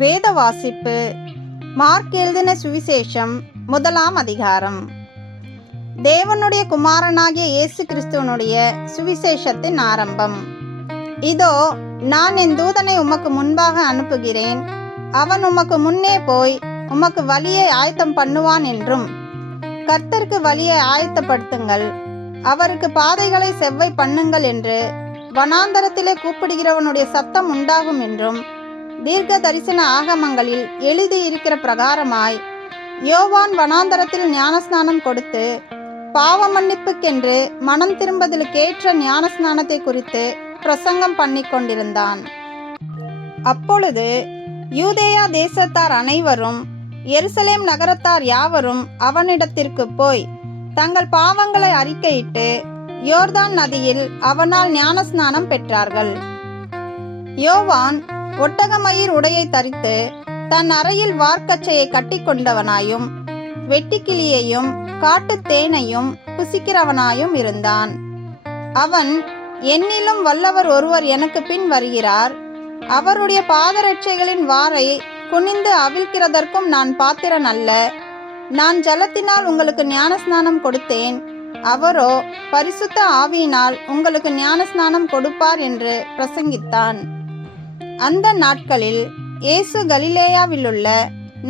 வேத வாசிப்பு. மார்க் எழுதின சுவிசேஷம் 1ஆம் அதிகாரம். தேவனுடைய குமாரனாகிய இயேசு கிறிஸ்துவனுடைய சுவிசேஷத்தின் ஆரம்பம். இதோ, நான் என் தூதனை உமக்கு முன்பாக அனுப்புகிறேன். அவன் உமக்கு முன்னே போய் உமக்கு வழியை ஆயத்தம் பண்ணுவான் என்றும், கர்த்தருக்கு வழியை ஆயத்தப்படுத்துங்கள், அவருக்கு பாதைகளை செவ்வை பண்ணுங்கள் என்று வனாந்தரத்திலே கூப்பிடுகிறவனுடைய சத்தம் உண்டாகும் என்றும் தீர்க்க தரிசன ஆகமங்களில் எழுதியிருக்கிற பிரகாரமாய் யோவான் வனாந்தரத்தில் ஞானஸ்நானம் கொடுத்து பாவ மன்னிப்புக்கென்று மனம் திரும்புதலுக்கேற்ற ஞானஸ்நானத்தை குறித்து பிரசங்கம் பண்ணி கொண்டிருந்தான். அப்பொழுது யூதேயா தேசத்தார் அனைவரும் எருசலேம் நகரத்தார் யாவரும் அவனிடத்திற்கு போய் தங்கள் பாவங்களை அறிக்கையிட்டு யோர்தான் நதியில் அவனால் ஞானஸ்நானம் பெற்றார்கள். யோவான் ஒட்டகமயிர் உடையை தரித்து தன் அறையில் வார்க்கச்சையை கட்டி கொண்டவனாயும் வெட்டிக்கிளியையும் காட்டுத் தேனையும் புசிக்கிறவனாயும் இருந்தான். அவன், என்னிலும் வல்லவர் ஒருவர் எனக்கு பின் வருகிறார், அவருடைய பாதரட்சைகளின் வாரை குனிந்து அவிழ்க்கிறதற்கும் நான் பாத்திரன் அல்ல, நான் ஜலத்தினால் உங்களுக்கு ஞானஸ்நானம் கொடுத்தேன், அவரோ பரிசுத்த ஆவியினால் உங்களுக்கு ஞானஸ்நானம் கொடுப்பார் என்று பிரசங்கித்தான். அந்த நாட்களில் இயேசு கலிலேயாவிலுள்ள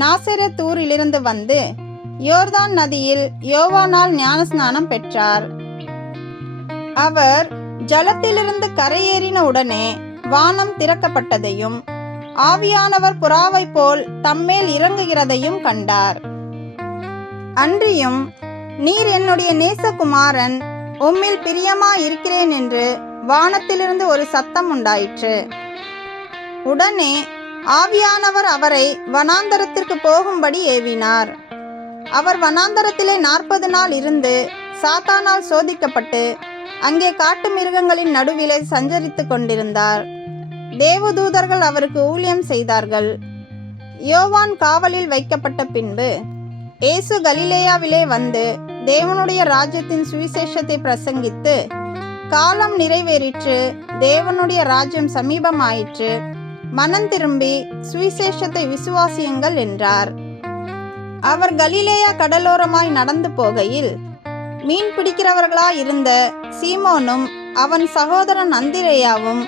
நாசரேத் ஊரிலிருந்து வந்து யோர்தான் நதியில் யோவானால் ஞானஸ்நானம் பெற்றார். அவர் ஜலத்திலிருந்து கரையேறின உடனே வானம் திறக்கப்பட்டதையும் ஆவியானவர் புறாவை போல் தம்மேல் இறங்குகிறதையும் கண்டார். அன்றியும், நீர் என்னுடைய நேசகுமாரன், உம்மில் பிரியமாயிருக்கிறேன் என்று வானத்திலிருந்து ஒரு சத்தம் உண்டாயிற்று. உடனே ஆவியானவர் அவரை வனாந்தரத்திற்கு போகும்படி ஏவினார். அவர் வனாந்தரத்திலே 40 நாள் இருந்து சாத்தானால் சோதிக்கப்பட்டு அங்கே காட்டு மிருகங்களின் நடுவிலே சஞ்சரித்து கொண்டிருந்தார். தேவதூதர்கள் அவருக்கு ஊழியம் செய்தார்கள். யோவான் காவலில் வைக்கப்பட்ட பின்பு இயேசு கலிலேயாவிலே வந்து தேவனுடைய ராஜ்யத்தின் சுவிசேஷத்தை பிரசங்கித்து, காலம் நிறைவேறிற்று, தேவனுடைய ராஜ்யம் சமீபமாயிற்று, மனம் திரும்பி சுவிசேஷத்தை விசுவாசியுங்கள் என்றார். அவர் கலிலேயா கடலோரமாய் நடந்து போகையில் மீன் பிடிக்கிறவர்களாய் இருந்த சீமோனும் அவன் சகோதரன் அந்திரேயாவும்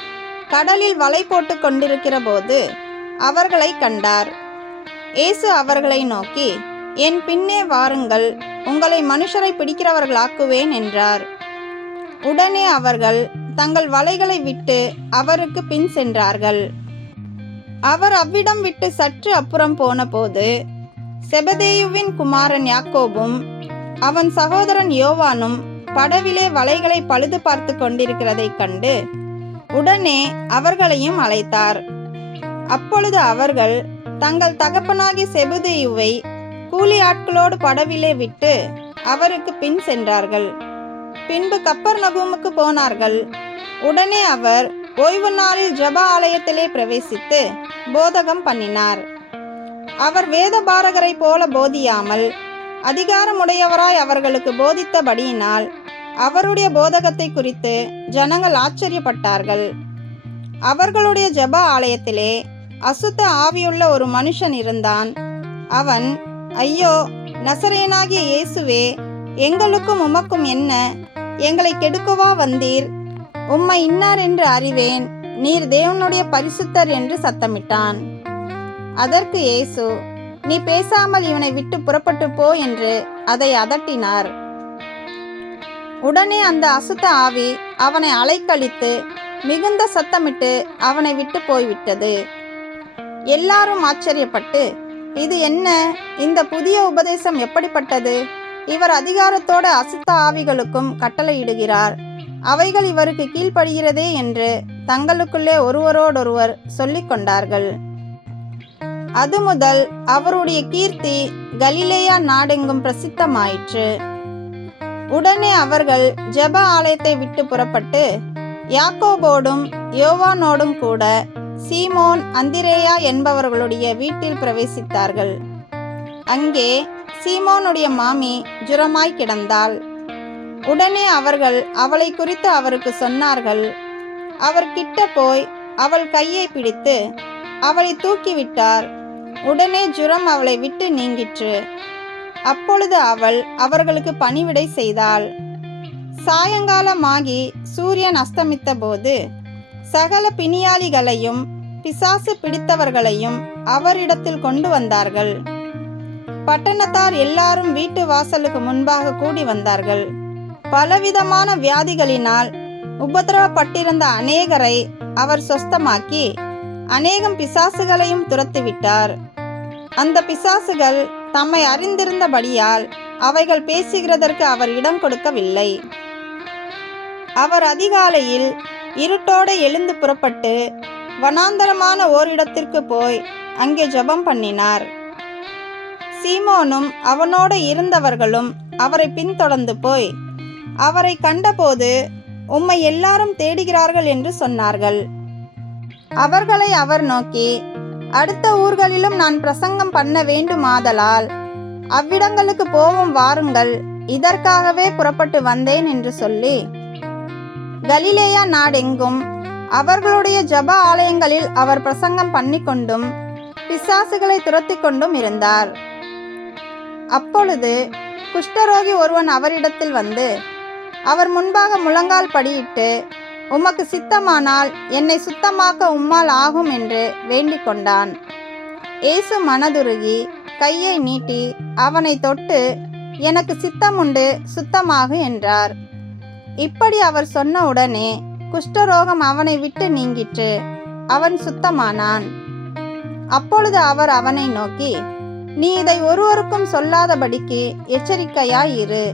கடலில் வலை போட்டு கொண்டிருக்கிற போது அவர்களை கண்டார். இயேசு அவர்களை நோக்கி, என் பின்னே வாருங்கள், உங்களை மனுஷரை பிடிக்கிறவர்களாக்குவேன் என்றார். உடனே அவர்கள் தங்கள் வலைகளை விட்டு அவருக்கு பின் சென்றார்கள். அவர் அவ்விடம் விட்டு சற்று அப்புறம் போன போது செபதேயுவின் குமாரன் யாக்கோபும் அவன் சகோதரன் யோவானும் படவிலே வலைகளை பழுது பார்த்து கொண்டிருக்கிறதை கண்டு உடனே அவர்களையும் அழைத்தார். அப்பொழுது அவர்கள் தங்கள் தகப்பனாகிய செபதேயுவை கூலி ஆட்களோடு படவிலே விட்டு அவருக்கு பின் சென்றார்கள். பின்பு கப்பர்நகூமுக்கு போனார்கள். உடனே அவர் ஓய்வு நாளில் ஜெப ஆலயத்திலே பிரவேசித்து போதகம் பண்ணினார். அவர் வேதபாரகரை போல போதியாமல் அதிகாரமுடையவராய் அவர்களுக்கு போதித்தபடியினால் அவருடைய போதகத்தை குறித்து ஜனங்கள் ஆச்சரியப்பட்டார்கள். அவர்களுடைய ஜெப ஆலயத்திலே அசுத்த ஆவியுள்ள ஒரு மனுஷன் இருந்தான். அவன், ஐயோ, நசரேயனாகிய இயேசுவே, எங்களுக்கும் உமக்கும் என்ன? எங்களை கெடுக்கவா வந்தீர்? உம்மை இன்னார் என்று அறிவேன், நீர் தேவனுடைய பரிசுத்தர் என்று சத்தமிட்டான். அதற்கு இயேசு, நீ பேசாமல் இவனை விட்டு புறப்பட்டு போ என்று அதை அதட்டினார். உடனே அந்த அசுத்த ஆவி அவனை அலைக்கழித்து மிகுந்த சத்தமிட்டு அவனை விட்டு போய்விட்டது. எல்லாரும் ஆச்சரியப்பட்டு, இது என்ன? இந்த புதிய உபதேசம் எப்படிப்பட்டது? இவர் அதிகாரத்தோடு அசுத்த ஆவிகளுக்கும் கட்டளையிடுகிறார், அவைகள் இவருக்கு கீழ்ப்படுகிறதே என்று தங்களுக்குள்ளே ஒருவரோடொருவர் சொல்லிக் கொண்டார்கள். அது முதல் அவருடைய கீர்த்தி கலிலேயா நாடெங்கும் பிரசித்தமாயிற்று. உடனே அவர்கள் ஜெப ஆலயத்தை விட்டு புறப்பட்டு யாக்கோபோடும் யோவானோடும் கூட சீமோன் அந்திரேயா என்பவர்களுடைய வீட்டில் பிரவேசித்தார்கள். அங்கே சீமோனுடைய மாமி ஜுரமாய் கிடந்தாள். உடனே அவர்கள் அவளை குறித்து அவருக்கு சொன்னார்கள். அவர் கிட்ட போய் அவள் கையை பிடித்து, அவளை தூக்கிவிட்டார். உடனே ஜுரம் அவளை விட்டு நீங்கிற்று. அப்பொழுது அவள் அவர்களுக்கு பணிவிடை செய்தாள். சாயங்காலமாகி சூரியன் அஸ்தமித்த போது சகல பிணியாளிகளையும் பிசாசு பிடித்தவர்களையும் அவரிடத்தில் கொண்டு வந்தார்கள். பட்டணத்தார் எல்லாரும் வீட்டு வாசலுக்கு முன்பாக கூடி வந்தார்கள். பலவிதமான வியாதிகளினால் உபத்திரவப்பட்டிருந்த அநேகரை அவர் சொஸ்தமாக்கி அநேகம் பிசாசுகளையும் துரத்திவிட்டார். அந்த பிசாசுகள் தம்மை அறிந்திருந்தபடியால் அவைகள் பேசுகிறதற்கு அவர் இடம் கொடுக்கவில்லை. அவர் அதிகாலையில் இருட்டோடு எழுந்து புறப்பட்டு வனாந்தரமான ஓரிடத்திற்கு போய் அங்கே ஜெபம் பண்ணினார். சீமோனும் அவனோடு இருந்தவர்களும் அவரை பின்தொடர்ந்து போய் அவரை கண்டபோது, உம்மை எல்லாரும் தேடுகிறார்கள் என்று சொன்னார்கள். அவர்களை அவர் நோக்கி, அடுத்த ஊர்களிலும் நான் பிரசங்கம் பண்ண வேண்டுமாதலால் அவ்விடங்களுக்கு போவோம் வாருங்கள், இதற்காகவே புறப்பட்டு வந்தேன் என்று சொல்லி கலிலேயா நாடெங்கும் அவர்களுடைய ஜெப ஆலயங்களில் அவர் பிரசங்கம் பண்ணிக்கொண்டும் பிசாசுகளை துரத்தி கொண்டும் இருந்தார். அப்பொழுது குஷ்டரோகி ஒருவன் அவரிடத்தில் வந்து அவர் முன்பாக முழங்கால் படியிட்டு, உமக்கு சித்தமானால் என்னை சுத்தமாக்க உம்மால் ஆகும் என்று வேண்டிக் கொண்டான். இயேசு மனதுருகி கையை நீட்டி அவனை தொட்டு, எனக்கு சித்தமுண்டு, சுத்தமாகு என்றார். இப்படி அவர் சொன்ன உடனே குஷ்டரோகம் அவனை விட்டு நீங்கிற்று. அவன் சுத்தமானான். அப்பொழுது அவர் அவனை நோக்கி, நீ இதை ஒருவருக்கும் சொல்லாதபடிக்கு எச்சரிக்கையாயிரு.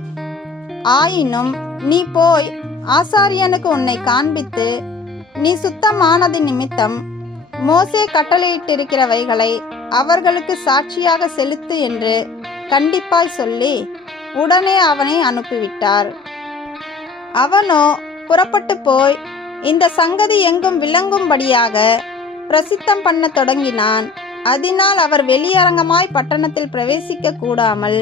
ஆயினும் நீ போய் ஆசாரியனுக்கு உன்னை காண்பித்து, நீ சுத்தமானது நிமித்தம் மோசே கட்டளையிட்டிருக்கிறவைகளை அவர்களுக்கு சாட்சியாக செலுத்து என்று கண்டிப்பாய் சொல்லி உடனே அவனை அனுப்பிவிட்டார். அவனோ புறப்பட்டு போய் இந்த சங்கதி எங்கும் விளங்கும்படியாக பிரசித்தம் பண்ண தொடங்கினான். அதனால் அவர் வெளியரங்கமாய் பட்டணத்தில் பிரவேசிக்க கூடாமல்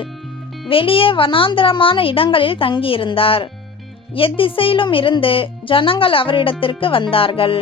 வெளியே வனாந்தரமான இடங்களில் தங்கியிருந்தார். எத்திசையிலும் இருந்து ஜனங்கள் அவரிடத்திற்கு வந்தார்கள்.